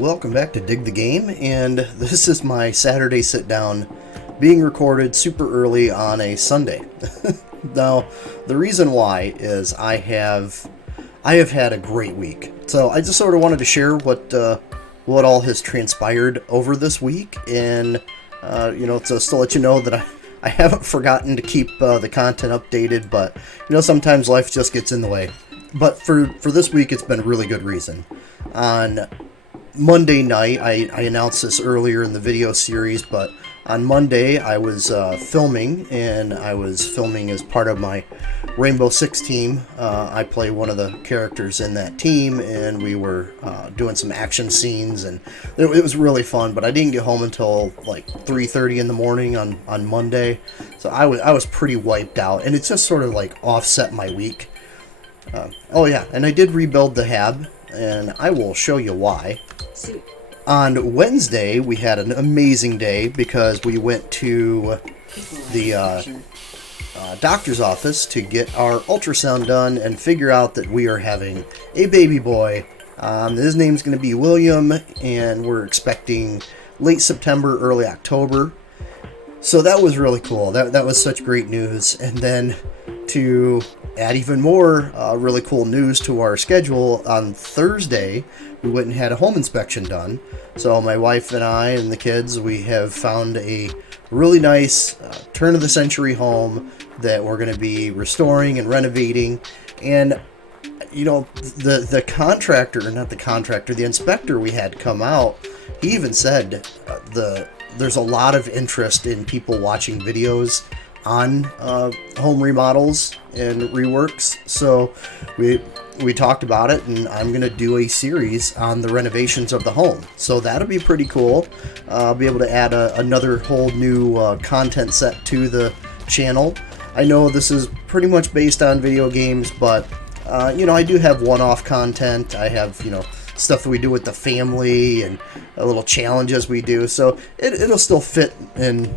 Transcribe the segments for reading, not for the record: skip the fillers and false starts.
Welcome back to Dig the Game, and this is my Saturday sit-down being recorded super early on a Sunday. Now, the reason why is I have had a great week. So I just sort of wanted to share what all has transpired over this week, and just to let you know that I haven't forgotten to keep the content updated, but sometimes life just gets in the way. But for this week, it's been a really good reason. On Monday night, I announced this earlier in the video series, but on Monday I was filming, and I was filming as part of my Rainbow Six team. I play one of the characters in that team, and we were doing some action scenes, and it was really fun, but I didn't get home until like 3:30 in the morning on Monday, so I was pretty wiped out, and it just sort of like offset my week. Oh yeah, and I did rebuild the hab, and I will show you why. Sweet. On Wednesday, we had an amazing day because we went to the doctor's office to get our ultrasound done and figure out that we are having a baby boy. His name's going to be William, and we're expecting late September, early October. So that was really cool. That was such great news. And then to add even more really cool news to our schedule, on Thursday we went and had a home inspection done. So my wife and I and the kids, we have found a really nice turn of the century home that we're going to be restoring and renovating. And the contractor, not the contractor, the inspector we had come out, he even said there's a lot of interest in people watching videos on home remodels and reworks. So we talked about it, and I'm going to do a series on the renovations of the home. So that'll be pretty cool. I'll be able to add another whole new content set to the channel. I know this is pretty much based on video games, but I do have one-off content. I have stuff that we do with the family and little challenges we do. So it'll still fit and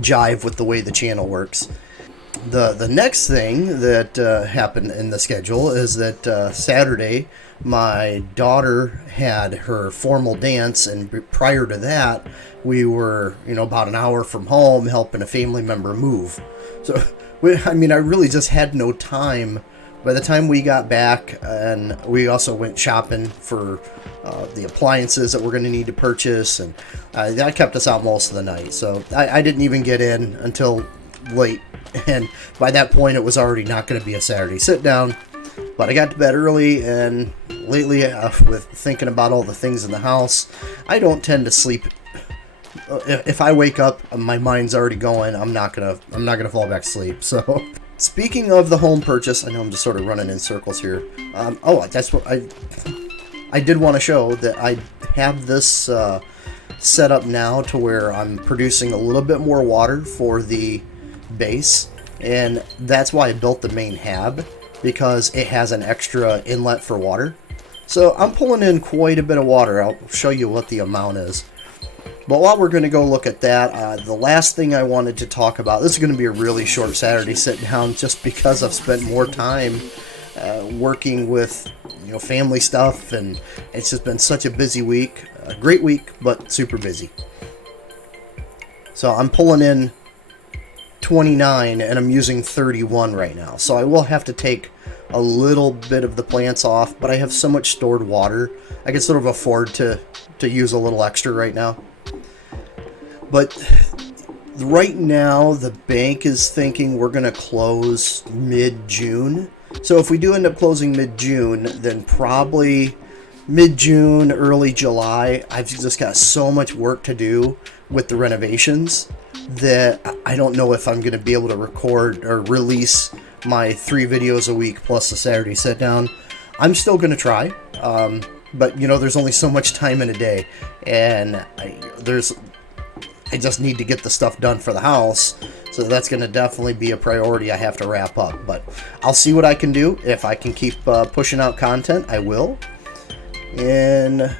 jive with the way the channel works. The next thing that happened in the schedule is that Saturday my daughter had her formal dance, and prior to that we were about an hour from home helping a family member move. So I really just had no time. By the time we got back, and we also went shopping for the appliances that we're going to need to purchase, and that kept us out most of the night. So I didn't even get in until late, and by that point it was already not going to be a Saturday sit down. But I got to bed early, and lately with thinking about all the things in the house, I don't tend to sleep. If I wake up, my mind's already going. I'm not gonna fall back to sleep. So. Speaking of the home purchase, I know I'm just sort of running in circles here. That's what I did want to show, that I have this set up now to where I'm producing a little bit more water for the base, and that's why I built the main hab, because it has an extra inlet for water. So I'm pulling in quite a bit of water. I'll show you what the amount is. But while we're going to go look at that, the last thing I wanted to talk about, this is going to be a really short Saturday sit down, just because I've spent more time working with family stuff, and it's just been such a busy week. A great week, but super busy. So I'm pulling in 29, and I'm using 31 right now. So I will have to take a little bit of the plants off, but I have so much stored water, I can sort of afford to use a little extra right now. But right now, the bank is thinking we're going to close mid-June. So if we do end up closing mid-June, then probably mid-June, early July. I've just got so much work to do with the renovations that I don't know if I'm going to be able to record or release my 3 videos a week plus the Saturday sit down. I'm still going to try, but there's only so much time in a day, and I just need to get the stuff done for the house, so that's going to definitely be a priority I have to wrap up. But I'll see what I can do. If I can keep pushing out content, I will. And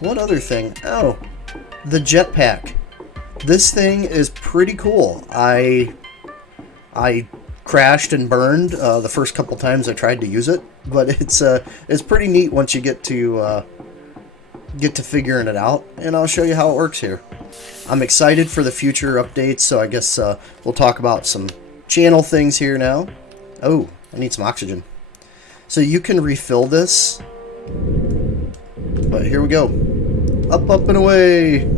what other thing? Oh, the jetpack. This thing is pretty cool. I crashed and burned the first couple times I tried to use it, but it's pretty neat once you get to get to figuring it out, and I'll show you how it works here. I'm excited for the future updates, so I guess we'll talk about some channel things here now. Oh, I need some oxygen. So you can refill this, but here we go. Up, up, and away.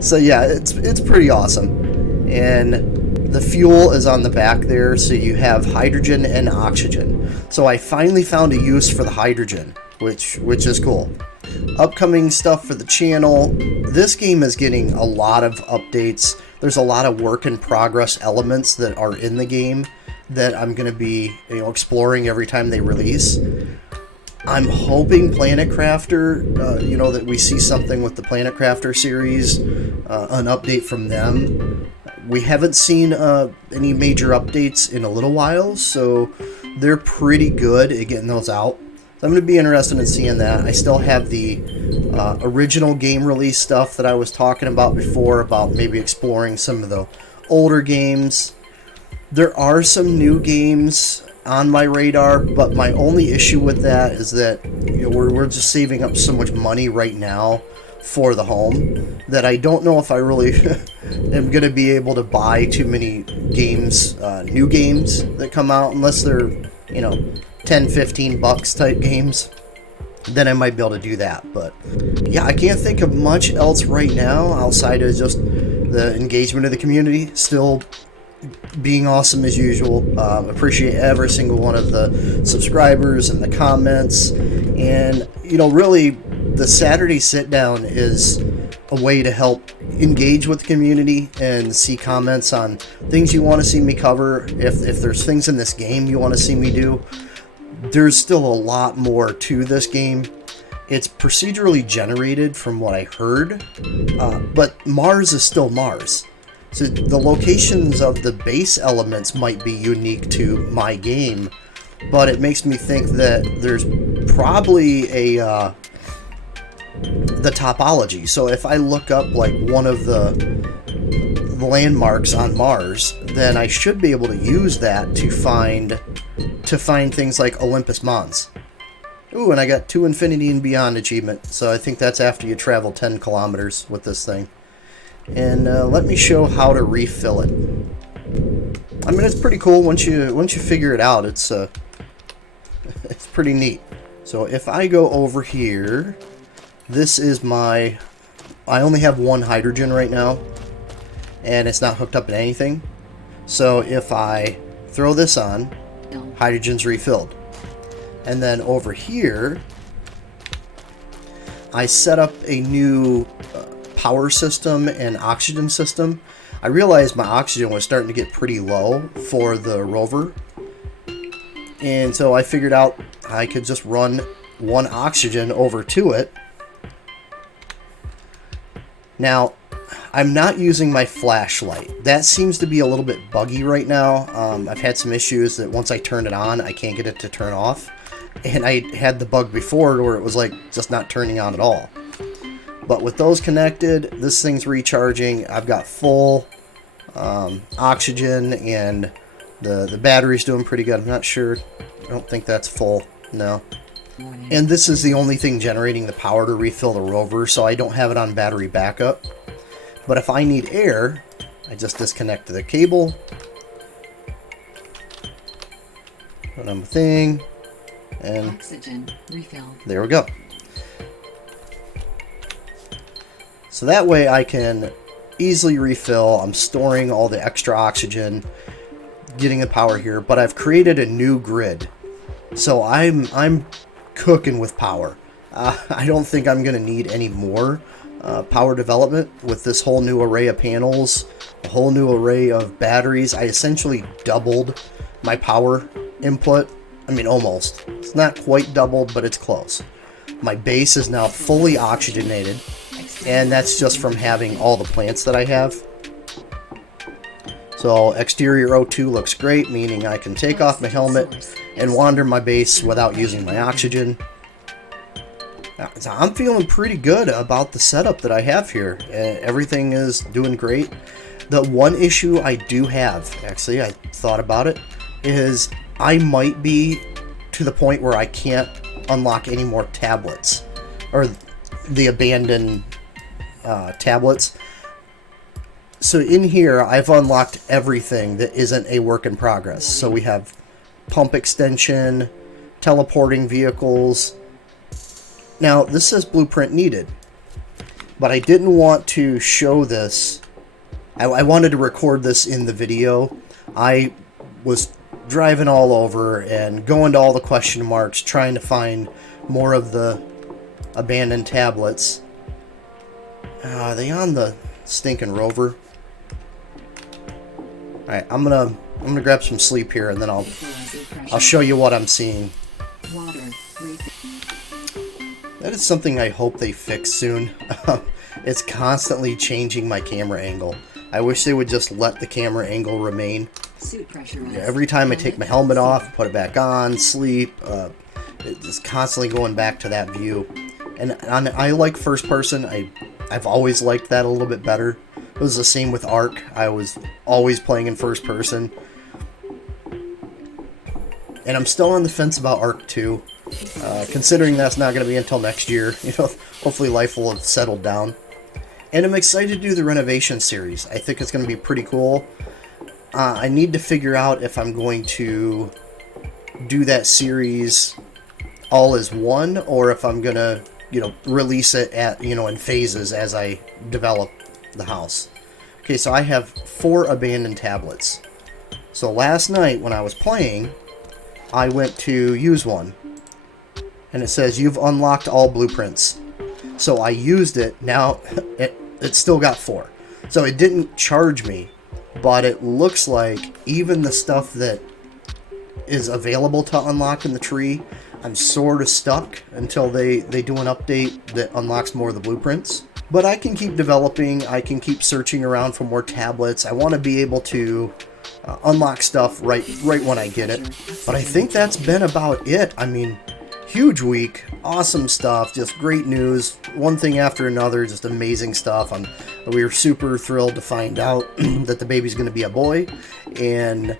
So yeah, it's pretty awesome. And the fuel is on the back there, so you have hydrogen and oxygen. So I finally found a use for the hydrogen, which is cool. Upcoming stuff for the channel. This game is getting a lot of updates. There's a lot of work in progress elements that are in the game that I'm going to be, exploring every time they release. I'm hoping Planet Crafter, that we see something with the Planet Crafter series, an update from them. We haven't seen any major updates in a little while, so they're pretty good at getting those out. So I'm going to be interested in seeing that. I still have the original game release stuff that I was talking about before, about maybe exploring some of the older games. There are some new games on my radar, but my only issue with that is that we're just saving up so much money right now for the home that I don't know if I really am going to be able to buy too many games, new games that come out, unless they're, $10-15 type games. Then I might be able to do that. But yeah, I can't think of much else right now outside of just the engagement of the community still being awesome as usual. Appreciate every single one of the subscribers and the comments, and really the Saturday sit down is a way to help engage with the community and see comments on things you want to see me cover. If there's things in this game you want to see me do, there's still a lot more to this game. It's procedurally generated from what I heard, but Mars is still Mars. So the locations of the base elements might be unique to my game, but it makes me think that there's probably the topology. So if I look up like one of the landmarks on Mars, then I should be able to use that to find things like Olympus Mons. Ooh, and I got 2 Infinity and Beyond achievement. So I think that's after you travel 10 kilometers with this thing. And let me show how to refill it. I mean, it's pretty cool once you figure it out. It's it's pretty neat. So if I go over here, this is I only have 1 hydrogen right now, and it's not hooked up to anything. So if I throw this on, hydrogen's refilled. And then over here, I set up a new power system and oxygen system. I realized my oxygen was starting to get pretty low for the rover, and so I figured out I could just run 1 oxygen over to it. Now I'm not using my flashlight. That seems to be a little bit buggy right now. I've had some issues that once I turn it on, I can't get it to turn off, and I had the bug before where it was like just not turning on at all. But with those connected, this thing's recharging. I've got full oxygen, and the battery's doing pretty good. I'm not sure. I don't think that's full. No. And this is the only thing generating the power to refill the rover, so I don't have it on battery backup. But if I need air, I just disconnect the cable. Put on the thing. And oxygen refilled. There we go. So that way I can easily refill. I'm storing all the extra oxygen, getting the power here, but I've created a new grid. So I'm cooking with power. I don't think I'm going to need any more power development with this whole new array of panels, a whole new array of batteries. I essentially doubled my power input. I mean, almost. It's not quite doubled, but it's close. My base is now fully oxygenated, and that's just from having all the plants that I have. So exterior O2 looks great, meaning I can take off my helmet and wander my base without using my oxygen. So I'm feeling pretty good about the setup that I have here. Everything is doing great. The one issue I do have, actually, I thought about it, is I might be to the point where I can't unlock any more tablets. Or the abandoned tablets. So in here, I've unlocked everything that isn't a work in progress. So we have pump extension, teleporting vehicles. Now, this says blueprint needed, but I didn't want to show this. I wanted to record this in the video. I was driving all over and going to all the question marks, trying to find more of the abandoned tablets. Are they on the stinking rover? Alright, I'm gonna grab some sleep here, and then I'll show you what I'm seeing. That is something I hope they fix soon. It's constantly changing my camera angle. I wish they would just let the camera angle remain. Yeah, every time I take my helmet off, put it back on, sleep, it's constantly going back to that view. And I like first person. I've always liked that a little bit better. It was the same with Ark. I was always playing in first person. And I'm still on the fence about Ark 2. Considering that's not going to be until next year. Hopefully life will have settled down. And I'm excited to do the renovation series. I think it's going to be pretty cool. I need to figure out if I'm going to do that series all as one, or if I'm going to, release it in phases as I develop the house. Okay, so I have 4 abandoned tablets. So last night when I was playing, I went to use one, and it says you've unlocked all blueprints. So I used it. Now it still got 4, so it didn't charge me, but it looks like even the stuff that is available to unlock in the tree, I'm sort of stuck until they do an update that unlocks more of the blueprints. But I can keep developing. I can keep searching around for more tablets. I want to be able to unlock stuff right when I get it. But I think that's been about it. I mean, huge week, awesome stuff, just great news, one thing after another, just amazing stuff. We were super thrilled to find out that the baby's going to be a boy, and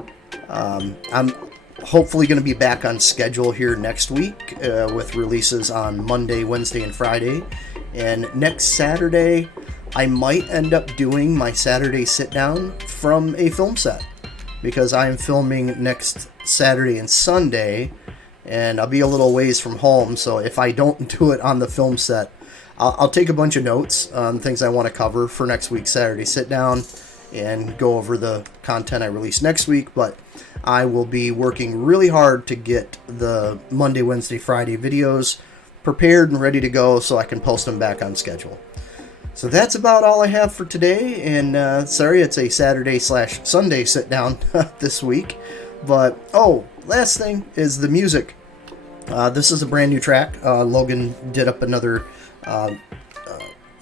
I'm hopefully going to be back on schedule here next week with releases on Monday, Wednesday, and Friday. And next Saturday, I might end up doing my Saturday sit-down from a film set, because I'm filming next Saturday and Sunday, and I'll be a little ways from home, so if I don't do it on the film set, I'll take a bunch of notes on things I want to cover for next week's Saturday sit-down and go over the content I release next week, but I will be working really hard to get the Monday, Wednesday, Friday videos prepared and ready to go so I can post them back on schedule. So that's about all I have for today, and sorry it's a Saturday/Sunday sit-down this week, but last thing is the music. This is a brand new track. Logan did up another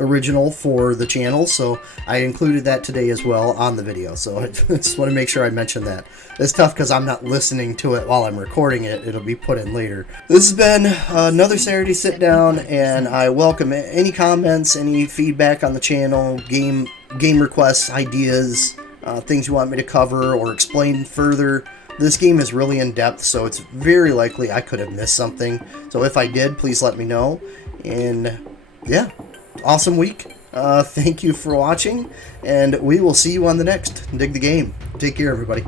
original for the channel, so I included that today as well on the video. So I just want to make sure I mention that. It's tough because I'm not listening to it while I'm recording it. It'll be put in later. This has been another Saturday Sit Down, and I welcome any comments, any feedback on the channel, game requests, ideas, things you want me to cover or explain further. This game is really in-depth, so it's very likely I could have missed something. So if I did, please let me know. And yeah, awesome week. Thank you for watching, and we will see you on the next Dig the Game. Take care, everybody.